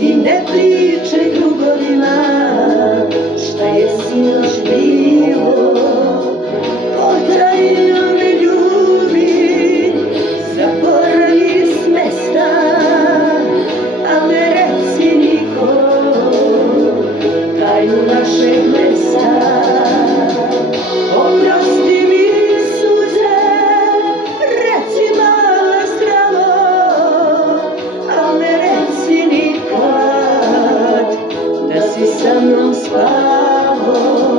ti ne pričaj drugovima šta je sinoć bilo. Potajno me ljubi, zaboravi s mesta, al ne reci nikom tajnu našeg mesta. Oprosti mi suze, reci mala zdravo, al ne reci nikad da si sa mnom spavao.